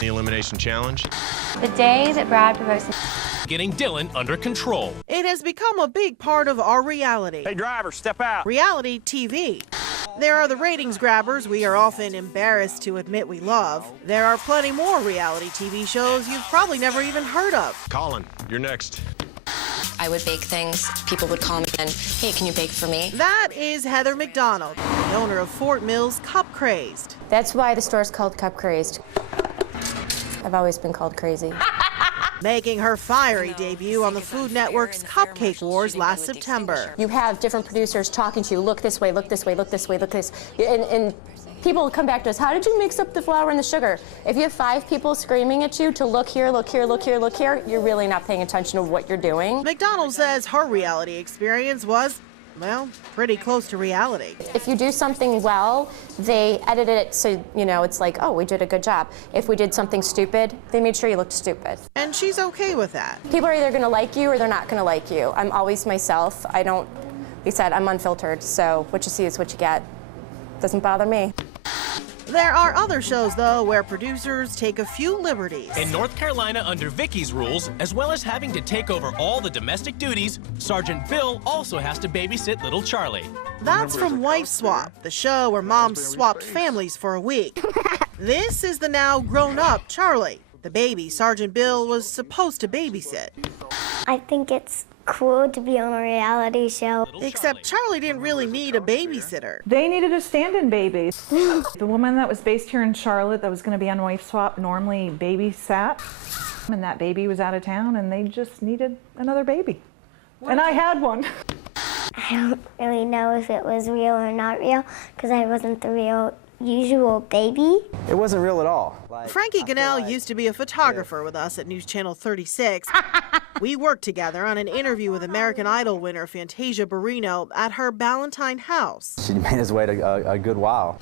The elimination challenge. The day that Brad proposed. Getting Dylan under control. It has become a big part of our reality. Hey, driver, step out. Reality TV. There are the ratings grabbers we are often embarrassed to admit we love. There are plenty more reality TV shows you've probably never even heard of. Colin, you're next. I would bake things. People would call me and, hey, can you bake for me? That is Heather McDonald, the owner of Fort Mill's Cup Crazed. That's why the store's called Cup Crazed. I've always been called crazy. Making her fiery debut on the Food Network's Cupcake Wars last September. You have different producers talking to you, look this way, look this way, look this way, look this. And people come back to us, how did you mix up the flour and the sugar? If you have 5 people screaming at you to look here, look here, look here, look here, you're really not paying attention to what you're doing. McDonald says her reality experience was, well, pretty close to reality. If you do something well, they edit it so, you know, it's like, oh, we did a good job. If we did something stupid, they made sure you looked stupid. And she's okay with that. People are either going to like you or they're not going to like you. I'm always myself. I don't, like I said, I'm unfiltered, so what you see is what you get. Doesn't bother me. There are other shows, though, where producers take a few liberties. In North Carolina, under Vicky's rules, as well as having to take over all the domestic duties, Sergeant Bill also has to babysit little Charlie. That's from Wife Swap, the show where moms swapped families for a week. This is the now grown-up Charlie, the baby Sergeant Bill was supposed to babysit. I think it's cool to be on a reality show. Except Charlie didn't really need a babysitter. They needed a stand-in baby. The woman that was based here in Charlotte that was going to be on Wife Swap normally babysat, and that baby was out of town, and they just needed another baby. And I had one. I don't really know if it was real or not real, because I wasn't the real usual baby. It wasn't real at all. Frankie Gannell used to be a photographer with us at News Channel 36. We worked together on an interview with American Idol winner Fantasia at her Ballantine house. She made us wait a good while.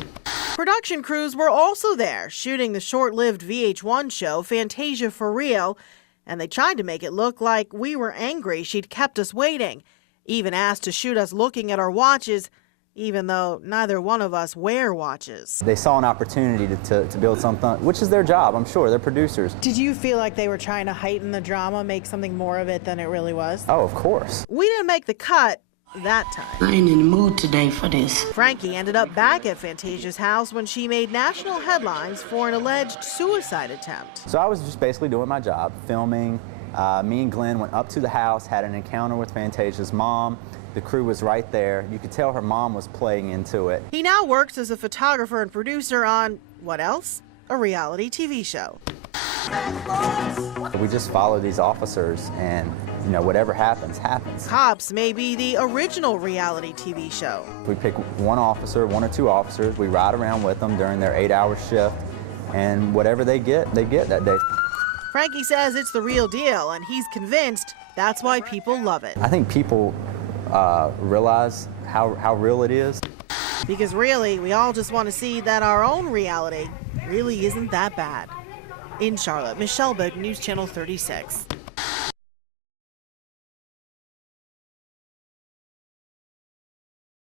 Production crews were also there, shooting the short-lived VH1 show Fantasia for Real, and they tried to make it look like we were angry she'd kept us waiting, even asked to shoot us looking at our watches, even though neither one of us wear watches. They saw an opportunity to build something, which is their job, I'm sure. They're producers. Did you feel like they were trying to heighten the drama, make something more of it than it really was? Oh, of course. We didn't make the cut that time. I ain't in the mood today for this. Frankie ended up back at Fantasia's house when she made national headlines for an alleged suicide attempt. So I was just basically doing my job, filming. Me and Glenn went up to the house, had an encounter with Fantasia's mom. The crew was right there. You could tell her mom was playing into it. He now works as a photographer and producer on, what else? A reality TV show. We just follow these officers and, you know, whatever happens, happens. Cops may be the original reality TV show. We pick one officer, 1 or 2 officers. We ride around with them during their 8-hour shift, and whatever they get that day. Frankie says it's the real deal, and he's convinced that's why people love it. I think people realize how real it is. Because really, we all just want to see that our own reality really isn't that bad. In Charlotte, Michelle Book, News Channel 36.